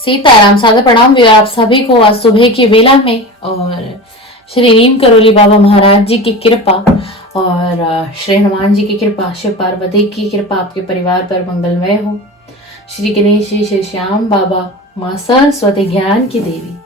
सीताराम सादर प्रणाम भी आप सभी को आज सुबह की बेला में। और श्री नीम करोली बाबा महाराज जी की कृपा और श्री हनुमान जी की कृपा, शिव पार्वती की कृपा आपके परिवार पर मंगलमय हो। श्री गणेश जी, श्री श्याम बाबा, माँ सरस्वती ज्ञान की देवी,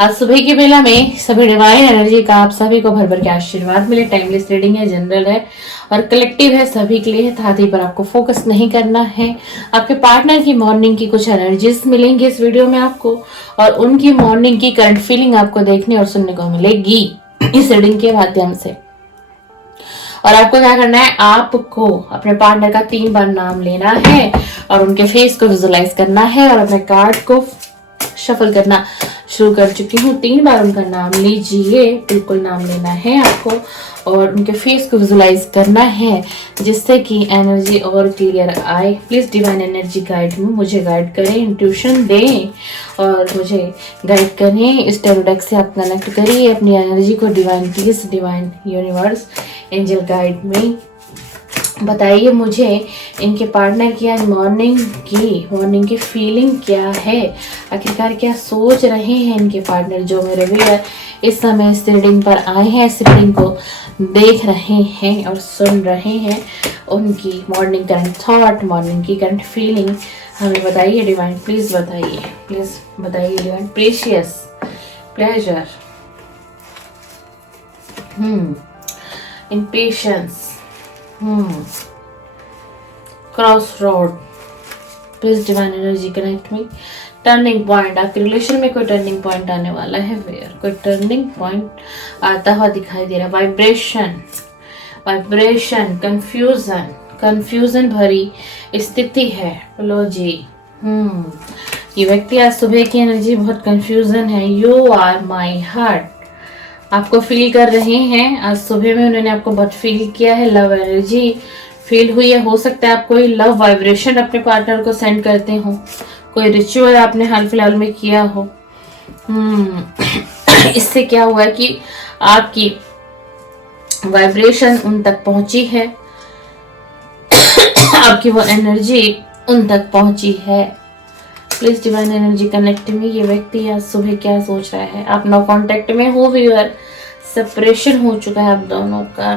आज सुबह की बेला में सभी डिवाइन एनर्जी का आप सभी को भर भर के आशीर्वाद मिले। टाइमलेस रीडिंग है, जनरल है और कलेक्टिव है, सभी के लिए है। पर आपको फोकस नहीं करना है। आपके पार्टनर की मॉर्निंग की कुछ एनर्जीज मिलेंगी इस वीडियो में आपको, और उनकी मॉर्निंग की करंट फीलिंग आपको देखने और सुनने को मिलेगी इस रीडिंग के माध्यम से। और आपको क्या करना है, आपको अपने पार्टनर का 3 बार नाम लेना है और उनके फेस को विजुलाइज करना है और अपने कार्ड को शफल करना शुरू कर चुकी हूँ। 3 बार उनका नाम लीजिए, बिल्कुल नाम लेना है आपको और उनके फेस को विजुलाइज करना है, जिससे कि एनर्जी और क्लियर आए। प्लीज डिवाइन एनर्जी गाइड में मुझे गाइड करें, इंट्यूशन दें और मुझे गाइड करें। इस टैरो डेक से आप कनेक्ट करिए अपनी एनर्जी को। Divine please, divine universe, angel guide में बताइए मुझे इनके पार्टनर की आज मॉर्निंग की फीलिंग क्या है। आखिरकार क्या सोच रहे हैं इनके पार्टनर, जो मेरे व्यूअर इस समय इस रीडिंग पर आए हैं, इस रीडिंग को देख रहे हैं और सुन रहे हैं। उनकी मॉर्निंग करंट थॉट, मॉर्निंग की करंट फीलिंग हमें बताइए डिवाइन, प्लीज बताइए, प्लीज बताइए divine. Precious pleasure, impatience, crossroad, please divine energy connect me. Turning point, आपके रिलेशन में कोई टर्निंग पॉइंट आने वाला है। वेयर कोई टर्निंग पॉइंट आता हुआ दिखाई दे रहा है। वाइब्रेशन, कंफ्यूजन भरी स्थिति है। लो जी, ये व्यक्ति आज सुबह की एनर्जी बहुत कंफ्यूजन है। यू आर माई हार्ट, आपको फील कर रहे हैं। आज सुबह में उन्होंने आपको बहुत फील किया है। लव एनर्जी फील हुई है। हो सकता है आप कोई लव वाइब्रेशन अपने पार्टनर को सेंड करते हो, कोई रिचुअल आपने हाल फिलहाल में किया हो। इससे क्या हुआ कि आपकी वाइब्रेशन उन तक पहुंची है, आपकी वो एनर्जी उन तक पहुंची है। प्लीज डिवाइन एनर्जी कनेक्ट में। ये व्यक्ति आज सुबह क्या सोच रहा है। आप नो कांटेक्ट में हो व्यूअर, सेपरेशन हो चुका है आप दोनों का।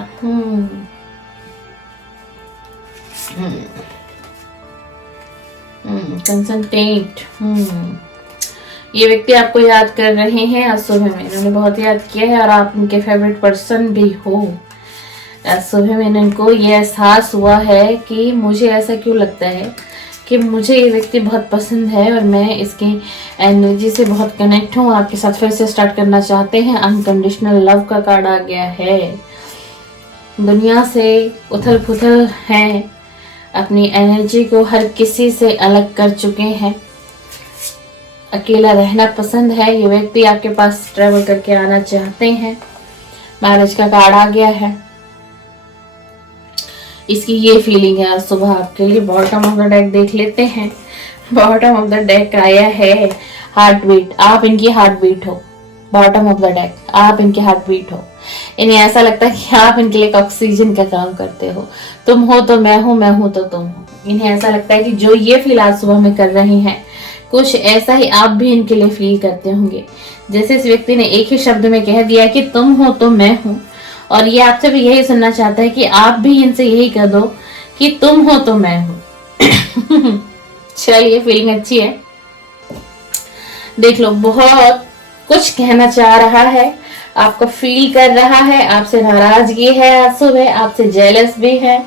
कंसंट्रेट, ये व्यक्ति आपको याद कर रहे हैं आज सुबह में, इन्होंने बहुत याद किया है और आप उनके फेवरेट पर्सन भी हो। आज सुबह में इनको ये एहसास हुआ है कि मुझे ऐसा क्यों लगता है कि मुझे ये व्यक्ति बहुत पसंद है और मैं इसकी एनर्जी से बहुत कनेक्ट हूँ, आपके साथ फिर से स्टार्ट करना चाहते हैं। अनकंडीशनल लव का कार्ड आ गया है। दुनिया से उथल पुथल है, अपनी एनर्जी को हर किसी से अलग कर चुके हैं, अकेला रहना पसंद है। ये व्यक्ति आपके पास ट्रैवल करके आना चाहते हैं। मैरिज का कार्ड आ गया है। इसकी ये फीलिंग है आज सुबह आपके लिए। बॉटम ऑफ द डेक देख लेते हैं। बॉटम ऑफ द डेक आया है हार्ट बीट, आप इनकी हार्ट बीट हो। बॉटम ऑफ द डेक, आप इनकी हार्ट बीट हो। इन्हें ऐसा लगता है कि आप इनके लिए ऑक्सीजन का काम करते हो। तुम हो तो मैं हूं, मैं हूं तो तुम हो। इन्हें ऐसा लगता है कि जो ये फील आज सुबह में कर रही हैं, कुछ ऐसा ही आप भी इनके लिए फील करते होंगे। जैसे इस व्यक्ति ने एक ही शब्द में कह दिया कि तुम हो तो मैं हूं, और ये आपसे भी यही सुनना चाहता है कि आप भी इनसे यही कह दो कि तुम हो तो मैं हूं। चलिए, फीलिंग अच्छी है। देख लो, बहुत कुछ कहना चाह रहा है, आपको फील कर रहा है, आपसे नाराजगी है आज सुबह, आपसे जेलस भी है,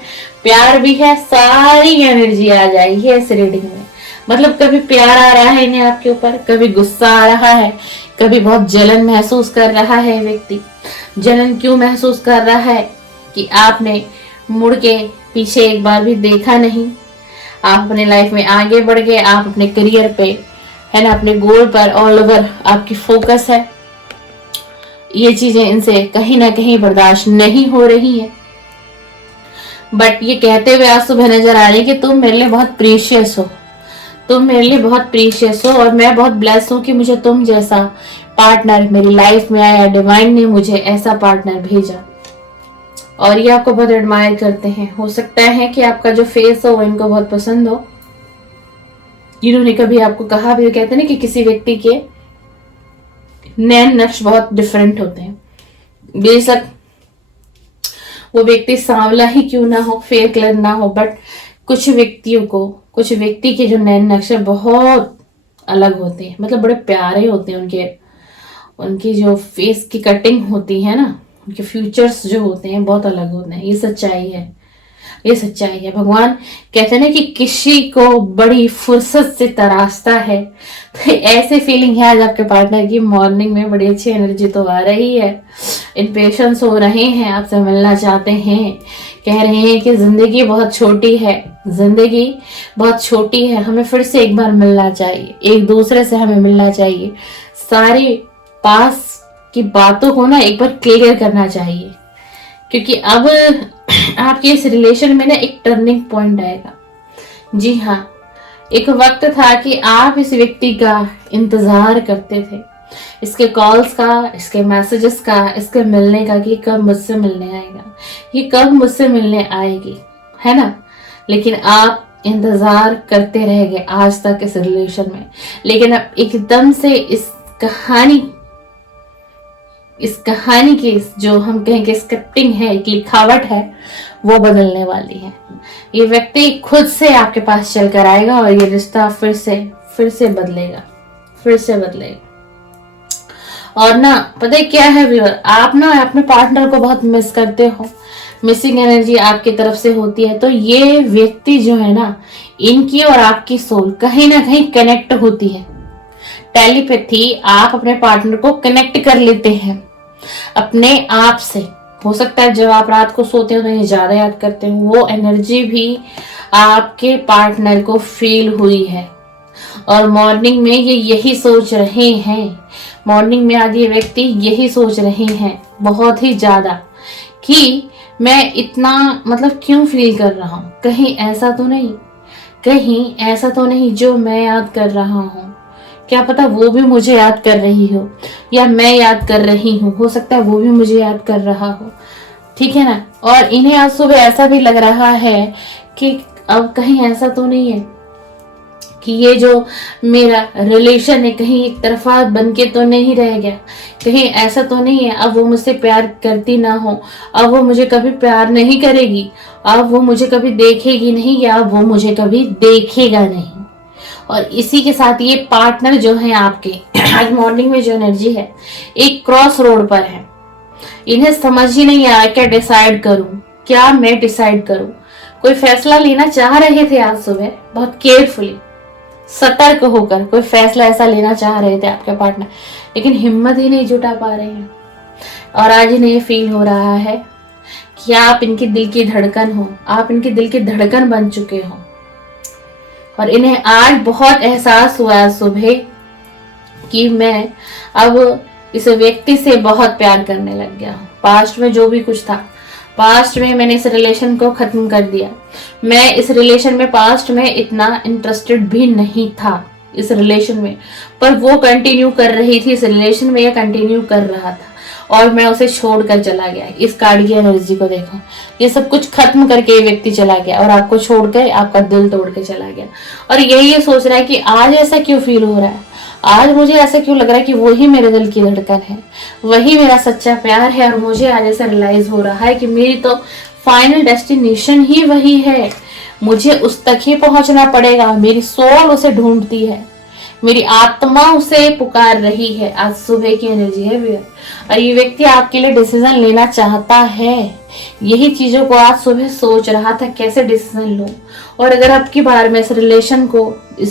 प्यार भी है। सारी एनर्जी आ जाएगी इस रीडिंग में। मतलब कभी प्यार आ रहा है इन्हें आपके ऊपर, कभी गुस्सा आ रहा है, कभी बहुत जलन महसूस कर रहा है व्यक्ति। जलन क्यों महसूस कर रहा है कि आपने मुड़ के पीछे एक बार भी देखा नहीं। आप अपने लाइफ में आगे बढ़ गए, आप अपने करियर पे है ना, अपने गोल पर ऑल ओवर आपकी फोकस है। ये चीजें इनसे कहीं ना कहीं बर्दाश्त नहीं हो रही है। बट ये कहते हुए आज सुबह नजर आ रही है कि तुम मेरे लिए बहुत प्रीशियस हो, तुम मेरे लिए बहुत प्रीशियस हो और मैं बहुत ब्लेस हूँ कि मुझे तुम जैसा पार्टनर मेरी लाइफ में आया। डिवाइन ने मुझे ऐसा पार्टनर भेजा और ये आपको बहुत एडमायर करते हैं। हो सकता है कि आपका जो फेस हो वो इनको बहुत पसंद हो। इन्होंने कभी आपको कहा भी, कहते हैं ना कि किसी व्यक्ति के नैन नक्श बहुत डिफरेंट होते हैं। बेशक वो व्यक्ति सांवला ही क्यों ना हो, फेयर कलर ना हो, बट कुछ व्यक्ति के जो नैन नक्श बहुत अलग होते हैं, मतलब बड़े प्यारे होते हैं। उनकी जो फेस की कटिंग होती है ना, उनके फ्यूचर्स जो होते हैं बहुत अलग होते हैं। ये सच्चाई है। भगवान कहते हैं ना कि किसी को बड़ी फुर्सत से तराशता है। तो ऐसे फीलिंग है आज आपके पार्टनर की। मॉर्निंग में बड़ी अच्छी एनर्जी तो आ रही है, इम्पेशंस हो रहे हैं, आपसे मिलना चाहते हैं, कह रहे हैं कि जिंदगी बहुत छोटी है, हमें फिर से एक बार मिलना चाहिए, एक दूसरे से हमें मिलना चाहिए, सारी पास की बातों को ना एक बार क्लियर करना चाहिए, क्योंकि अब आपके इस रिलेशन में ना एक टर्निंग पॉइंट आएगा। जी हाँ, एक वक्त था कि आप इस व्यक्ति का इंतजार करते थे, इसके कॉल्स का, इसके मैसेजेस का, इसके मिलने का, कि कब मुझसे मिलने आएगा, ये कब मुझसे मिलने आएगी, है ना। लेकिन आप इंतजार करते रह गए आज तक इस रिलेशन में। लेकिन अब एकदम से इस कहानी की जो हम कहेंगे स्क्रिप्टिंग है, एक लिखावट है, वो बदलने वाली है। ये व्यक्ति खुद से आपके पास चल कर आएगा और ये रिश्ता फिर से बदलेगा। और ना पता है क्या है व्यूअर, आप ना अपने पार्टनर को बहुत मिस करते हो, मिसिंग एनर्जी आपकी तरफ से होती है। तो ये व्यक्ति जो है ना, इनकी और आपकी सोल कहीं ना कहीं कनेक्ट होती है। टेलीपैथी, आप अपने पार्टनर को कनेक्ट कर लेते हैं अपने आप से। हो सकता है जब आप रात को सोते हो तो ये ज्यादा याद करते हो, वो एनर्जी भी आपके पार्टनर को फील हुई है और मॉर्निंग में ये यही सोच रहे हैं। मॉर्निंग में आज ये व्यक्ति यही सोच रहे हैं बहुत ही ज्यादा, कि मैं इतना मतलब क्यों फील कर रहा हूँ, कहीं ऐसा तो नहीं जो मैं याद कर रहा हूँ। क्या पता वो भी मुझे याद कर रही हो, या मैं याद कर रही हूँ, हो सकता है वो भी मुझे याद कर रहा हो, ठीक है ना। और इन्हें आज सुबह ऐसा भी लग रहा है कि अब कहीं ऐसा तो नहीं है कि ये जो मेरा रिलेशन है कहीं एक तरफा बनके तो नहीं रह गया, कहीं ऐसा तो नहीं है अब वो मुझसे प्यार करती ना हो, अब वो मुझे कभी प्यार नहीं करेगी, अब वो मुझे कभी देखेगी नहीं, या अब वो मुझे कभी देखेगा नहीं। और इसी के साथ ये पार्टनर जो है आपके आज मॉर्निंग में जो एनर्जी है, एक क्रॉस रोड पर है। इन्हें समझ ही नहीं आ रहा क्या मैं डिसाइड करूं। कोई फैसला लेना चाह रहे थे आज सुबह, बहुत केयरफुली, सतर्क होकर कोई फैसला ऐसा लेना चाह रहे थे आपके पार्टनर, लेकिन हिम्मत ही नहीं जुटा पा रहे हैं। और आज इन्हें ये फील हो रहा है कि आप इनके दिल की धड़कन हो, आप इनके दिल की धड़कन बन चुके हो। और इन्हें आज बहुत एहसास हुआ सुबह कि मैं अब इस व्यक्ति से बहुत प्यार करने लग गया हूँ। पास्ट में जो भी कुछ था, पास्ट में मैंने इस रिलेशन को खत्म कर दिया। मैं इस रिलेशन में पास्ट में इतना इंटरेस्टेड भी नहीं था इस रिलेशन में, पर वो कंटिन्यू कर रही थी इस रिलेशन में, या कंटिन्यू कर रहा था और मैं उसे छोड़कर चला गया। इस कार्ड की एनर्जी को देखो, ये सब कुछ खत्म करके ये व्यक्ति चला गया और आपको छोड़कर आपका दिल तोड़ के चला गया। और यही ये सोच रहा है कि आज ऐसा क्यों फील हो रहा है, आज मुझे ऐसा क्यों लग रहा है कि वही मेरे दिल की धड़कन है, वही मेरा सच्चा प्यार है। और मुझे आज ऐसा रियलाइज हो रहा है कि मेरी तो फाइनल डेस्टिनेशन ही वही है, मुझे उस तक ही पहुंचना पड़ेगा। मेरी सोल उसे ढूंढती है, मेरी आत्मा उसे पुकार रही है। आज सुबह की एनर्जी है भैया, और ये व्यक्ति आपके लिए डिसीजन लेना चाहता है। यही चीजों को आज सुबह सोच रहा था कैसे डिसीजन लूं, और अगर अब की बार मैं इस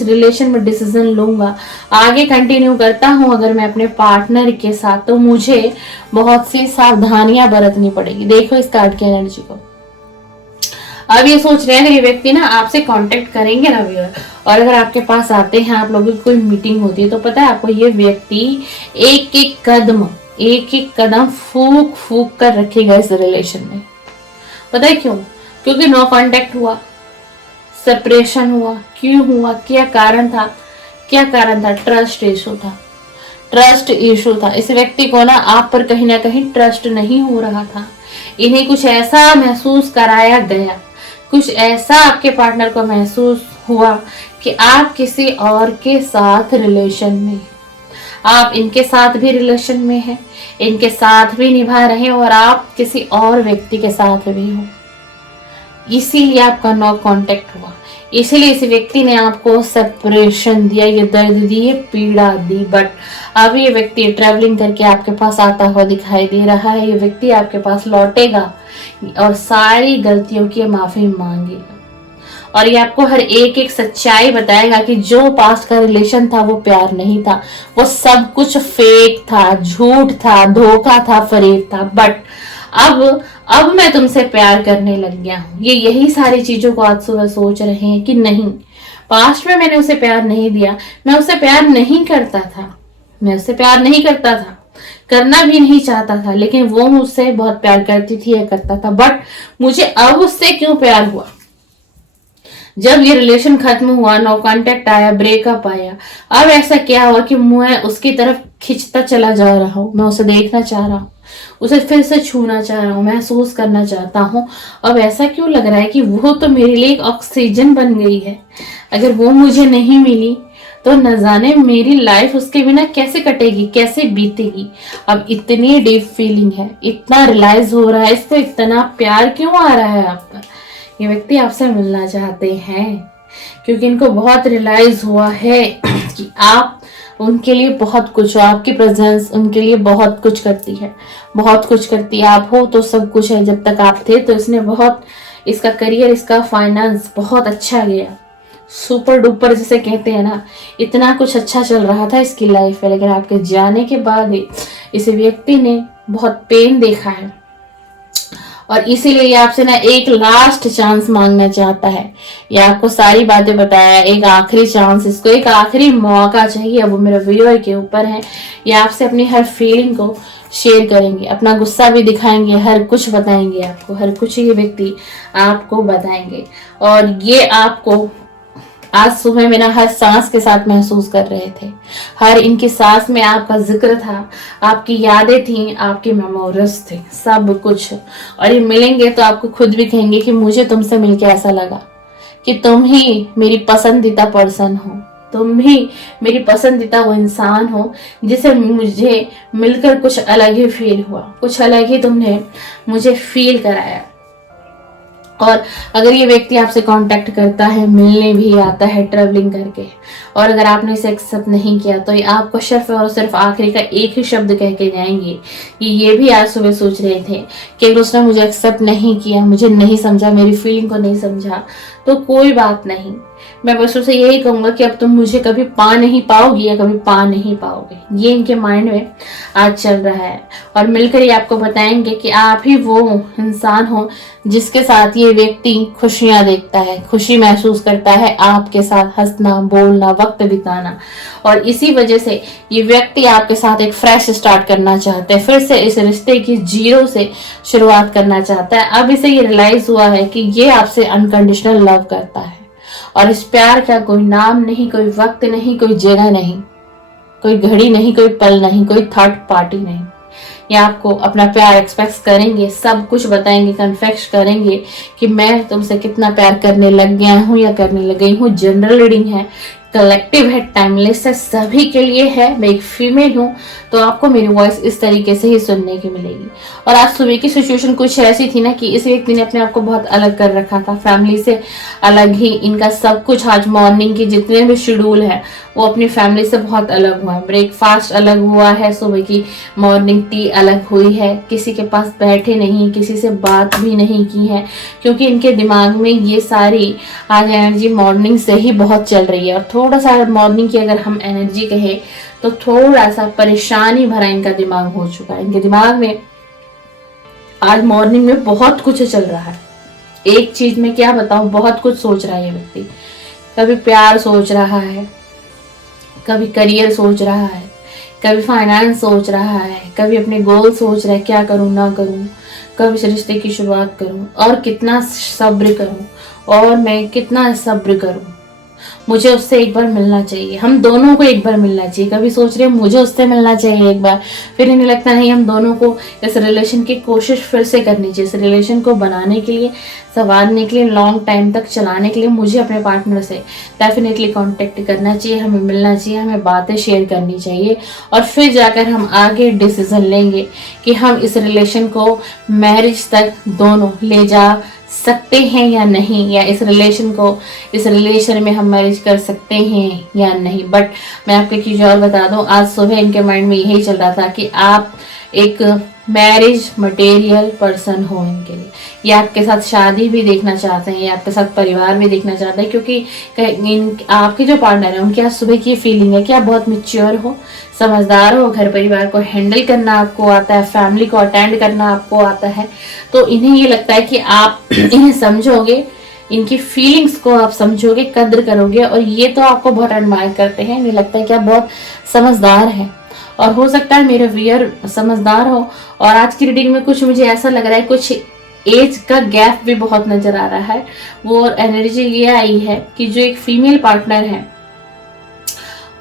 रिलेशन में डिसीजन लूंगा, आगे कंटिन्यू करता हूं अगर मैं अपने पार्टनर के साथ, तो मुझे बहुत सी सावधानियां बरतनी पड़ेगी। देखो इस कार्ड की एनर्जी को। अब ये सोच रहे हैं अगर ये व्यक्ति ना आपसे कांटेक्ट करेंगे ना व्यूअर, और अगर आपके पास आते हैं, आप लोगों की कोई मीटिंग होती है, तो पता है आपको ये व्यक्ति एक एक कदम फूक फूक कर रखेगा इस रिलेशन में। पता है क्यों? क्योंकि नो कांटेक्ट हुआ, सेपरेशन हुआ। क्यों हुआ? क्या कारण था? ट्रस्ट इशू था। इस व्यक्ति को ना आप पर कहीं ना कहीं ट्रस्ट नहीं हो रहा था। इन्हें कुछ ऐसा महसूस कराया गया कुछ ऐसा आपके पार्टनर को महसूस हुआ कि आप किसी और के साथ रिलेशन में, आप इनके साथ भी रिलेशन में हैं, इनके साथ भी निभा रहे हैं और आप किसी और व्यक्ति के साथ भी हो। इसीलिए आपका नो कांटेक्ट हुआ, इसीलिए इस व्यक्ति ने आपको सेपरेशन दिया, ये दर्द दी, ये पीड़ा दी। बट अब ये व्यक्ति ट्रैवलिंग करके आपके पास आता हुआ दिखाई दे रहा है। ये व्यक्ति आपके पास लौटेगा और सारी गलतियों की माफी मांगेगा और ये आपको हर एक एक सच्चाई बताएगा कि जो पास्ट का रिलेशन था वो प्यार नहीं था, वो सब कुछ फेक था, झूठ था, धोखा था, फरेब था। बट अब मैं तुमसे प्यार करने लग गया हूँ। ये यही सारी चीजों को आज सुबह सोच रहे हैं कि नहीं, पास्ट में मैंने उसे प्यार नहीं दिया, मैं उसे प्यार नहीं करता था, मैं उसे प्यार नहीं करता था, करना भी नहीं चाहता था, लेकिन वो मुझसे बहुत प्यार करती थी या करता था। बट मुझे अब उससे क्यों प्यार हुआ? जब ये रिलेशन खत्म हुआ, नो कांटेक्ट आया, ब्रेकअप आया, अब ऐसा क्या हुआ कि मैं उसकी तरफ खिंचता चला जा रहा हूँ, मैं उसे देखना चाह रहा हूँ, उसे फिर से छूना चाह रहा हूँ, महसूस करना चाहता हूँ। अब ऐसा क्यों लग रहा है कि वो तो मेरे लिए एक ऑक्सीजन बन गई है, अगर वो मुझे नहीं मिली तो न जाने मेरी लाइफ उसके बिना कैसे कटेगी, कैसे बीतेगी। अब इतनी डीप फीलिंग है, इतना रियलाइज हो रहा है, इसको इतना प्यार क्यों आ रहा है आप पर। ये व्यक्ति आपसे मिलना चाहते हैं क्योंकि इनको बहुत रियलाइज हुआ है कि आप उनके लिए बहुत कुछ हो, आपकी प्रेजेंस उनके लिए बहुत कुछ करती है, बहुत कुछ करती है। आप हो तो सब कुछ है। जब तक आप थे तो इसने बहुत, इसका करियर, इसका फाइनेंस बहुत अच्छा गया, सुपर डुपर जिसे कहते हैं ना, इतना कुछ अच्छा चल रहा था इसकी लाइफ में। लेकिन आपके जाने के बाद इस व्यक्ति ने बहुत पेन देखा है और इसीलिए ये आपसे ना एक लास्ट चांस मांगना चाहता है। ये आपको सारी बातें बताया, एक आखिरी चांस, इसको एक आखिरी मौका चाहिए। अब वो मेरे व्यूअर के ऊपर है। ये आपसे अपनी हर फीलिंग को शेयर करेंगे, अपना गुस्सा भी दिखाएंगे, हर कुछ बताएंगे आपको, हर कुछ ये व्यक्ति आपको बताएंगे। और ये आपको आज सुबह मेरा हर सांस के साथ महसूस कर रहे थे। हर इनकी सांस में आपका जिक्र था, आपकी यादें थी, आपकी मेमोरीज थे, सब कुछ। और ये मिलेंगे तो आपको खुद भी कहेंगे कि मुझे तुमसे मिलके ऐसा लगा कि तुम ही मेरी पसंदीदा पर्सन हो, तुम ही मेरी पसंदीदा वो इंसान हो जिसे मुझे मिलकर कुछ अलग ही फील हुआ, कुछ अलग ही तुमने मुझे फील कराया। और अगर ये व्यक्ति आपसे कांटेक्ट करता है, मिलने भी आता है ट्रैवलिंग करके, और अगर आपने इसे एक्सेप्ट नहीं किया तो ये आपको सिर्फ और सिर्फ आखिरी का एक ही शब्द कह के जाएंगे कि ये भी आज सुबह सोच रहे थे कि अगर उसने मुझे एक्सेप्ट नहीं किया, मुझे नहीं समझा, मेरी फीलिंग को नहीं समझा, तो कोई बात नहीं, मैं बस उसे यही कहूंगा कि अब तुम मुझे कभी पा नहीं पाओगी या कभी पा नहीं पाओगे। ये इनके माइंड में आज चल रहा है। और मिलकर ये आपको बताएंगे कि आप ही वो इंसान हो जिसके साथ ये व्यक्ति खुशियां देखता है, खुशी महसूस करता है, आपके साथ हंसना, बोलना, वक्त बिताना। और इसी वजह से ये व्यक्ति आपके साथ एक फ्रेश स्टार्ट करना चाहता है, फिर से इस रिश्ते की जीरो से शुरुआत करना चाहता है। अब इसे ये रियलाइज हुआ है कि ये आपसे अनकंडीशनल लव करता है और इस प्यार का कोई नाम नहीं, कोई वक्त नहीं, कोई जगह नहीं, कोई घड़ी नहीं, कोई पल नहीं, कोई थर्ड पार्टी नहीं। ये आपको अपना प्यार एक्सप्रेस करेंगे, सब कुछ बताएंगे, कन्फेस करेंगे कि मैं तुमसे कितना प्यार करने लग गया हूँ या करने लग गई हूँ। जनरल रीडिंग है, कलेक्टिव है, टाइमलेस है, सभी के लिए है। मैं एक फीमेल हूँ तो आपको मेरी वॉइस इस तरीके से ही सुनने की मिलेगी। और आज सुबह की सिचुएशन कुछ ऐसी थी ना कि इस व्यक्ति ने अपने आप को बहुत अलग कर रखा था, फैमिली से अलग ही। इनका सब कुछ आज मॉर्निंग की जितने भी शेड्यूल है वो अपनी फैमिली से बहुत अलग हुआ है। ब्रेकफास्ट अलग हुआ है, सुबह की मॉर्निंग टी अलग हुई है, किसी के पास बैठे नहीं, किसी से बात भी नहीं की है, क्योंकि इनके दिमाग में ये सारी आज एनर्जी मॉर्निंग से ही बहुत चल रही है। और थोड़ा सा मॉर्निंग की अगर हम एनर्जी कहें तो थोड़ा सा परेशानी भरा इनका दिमाग हो चुका है। इनके दिमाग में आज मॉर्निंग में बहुत कुछ चल रहा है। एक चीज में क्या बताऊं, बहुत कुछ सोच रहा है ये व्यक्ति। कभी प्यार सोच रहा है, कभी करियर सोच रहा है, कभी फाइनेंस सोच रहा है, कभी अपने गोल सोच रहा है, क्या करूं ना करूं, कब इस रिश्ते की शुरुआत करूं और कितना सब्र करूं और मैं कितना सब्र करूं। मुझे उससे एक बार मिलना चाहिए, हम दोनों को एक बार मिलना चाहिए। कभी सोच रहे हैं मुझे उससे मिलना चाहिए एक बार, फिर इन्हें लगता नहीं हम दोनों को इस रिलेशन की कोशिश फिर से करनी चाहिए। इस रिलेशन को बनाने के लिए, संवारने के लिए, लॉन्ग टाइम तक चलाने के लिए मुझे अपने पार्टनर से डेफिनेटली कांटेक्ट करना चाहिए, हमें मिलना चाहिए, हमें बातें शेयर करनी चाहिए, और फिर जाकर हम आगे डिसीजन लेंगे कि हम इस रिलेशन को मैरिज तक दोनों ले जा सकते हैं या नहीं, या इस रिलेशन में हम मैरिज कर सकते हैं या नहीं। बट मैं आपको एक चीज और बता दूं, आज सुबह इनके माइंड में यही चल रहा था कि आप एक मैरिज मटेरियल पर्सन हो इनके लिए। ये आपके साथ शादी भी देखना चाहते हैं, ये आपके साथ परिवार भी देखना चाहते हैं, क्योंकि आपके जो पार्टनर है उनकी आज सुबह की फीलिंग है कि आप बहुत मैच्योर हो, समझदार हो, घर परिवार को हैंडल करना आपको आता है, फैमिली को अटेंड करना आपको आता है। तो इन्हें ये लगता है कि आप इन्हें समझोगे, इनकी फीलिंग्स को आप समझोगे, कद्र करोगे, और ये तो आपको बहुत एडमायर करते हैं। इन्हें लगता है कि आप बहुत समझदार हैं, और हो सकता है मेरे व्यूअर समझदार हो। और आज की रीडिंग में कुछ मुझे ऐसा लग रहा है, कुछ एज का गैप भी बहुत नजर आ रहा है। वो एनर्जी ये आई है कि जो एक फीमेल पार्टनर है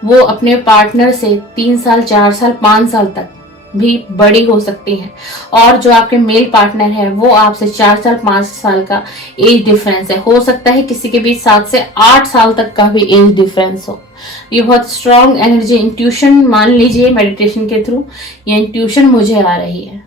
वो अपने पार्टनर से 3 साल, 4 साल, 5 साल तक भी बड़ी हो सकती हैं, और जो आपके मेल पार्टनर है वो आपसे 4 साल, 5 साल का एज डिफरेंस है। हो सकता है किसी के बीच 7 से 8 साल तक का भी एज डिफरेंस हो। ये बहुत स्ट्रॉन्ग एनर्जी, इंट्यूशन मान लीजिए, मेडिटेशन के थ्रू ये इंट्यूशन मुझे आ रही है।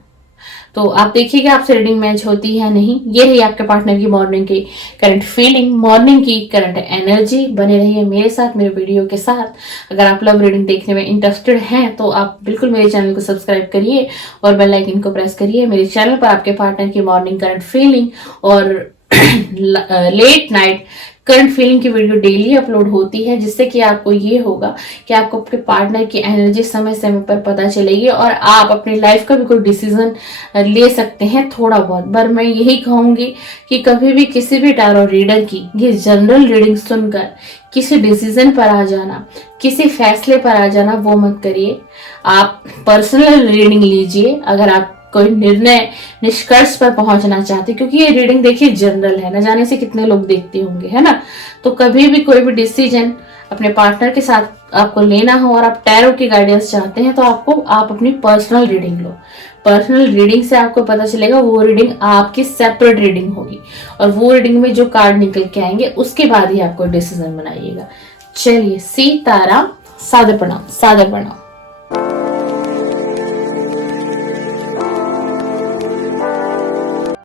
तो आप देखिएगा आपसे रीडिंग मैच होती है नहीं। ये रही आपके पार्टनर की मॉर्निंग की करंट फीलिंग, मॉर्निंग की करंट एनर्जी। बने रहिए मेरे साथ, मेरे वीडियो के साथ। अगर आप लव रीडिंग देखने में इंटरेस्टेड हैं तो आप बिल्कुल मेरे चैनल को सब्सक्राइब करिए और बेल आइकन को प्रेस करिए। मेरे चैनल पर आपके पार्टनर की मॉर्निंग करंट फीलिंग और लेट नाइट करंट फीलिंग की वीडियो डेली अपलोड होती है, जिससे कि आपको ये होगा कि आपको अपने पार्टनर की एनर्जी समय समय पर पता चलेगी और आप अपनी लाइफ का भी कोई डिसीजन ले सकते हैं थोड़ा बहुत। पर मैं यही कहूंगी कि कभी भी किसी भी टैरो रीडर की ये जनरल रीडिंग सुनकर किसी डिसीजन पर आ जाना, किसी फैसले पर आ जाना, वो मत करिए। आप पर्सनल रीडिंग लीजिए अगर आप कोई निर्णय, निष्कर्ष पर पहुंचना चाहते, क्योंकि ये रीडिंग देखिए जनरल है, न जाने से कितने लोग देखते होंगे, है ना। तो कभी भी कोई भी डिसीजन अपने पार्टनर के साथ आपको लेना हो और आप टैरो की गाइडेंस चाहते हैं तो आप अपनी पर्सनल रीडिंग लो। पर्सनल रीडिंग से आपको पता चलेगा, वो रीडिंग आपकी सेपरेट रीडिंग होगी, और वो रीडिंग में जो कार्ड निकल के आएंगे उसके बाद ही आपको डिसीजन बनाइएगा। चलिए, सीताराम, सादर प्रणाम, सादर प्रणाम।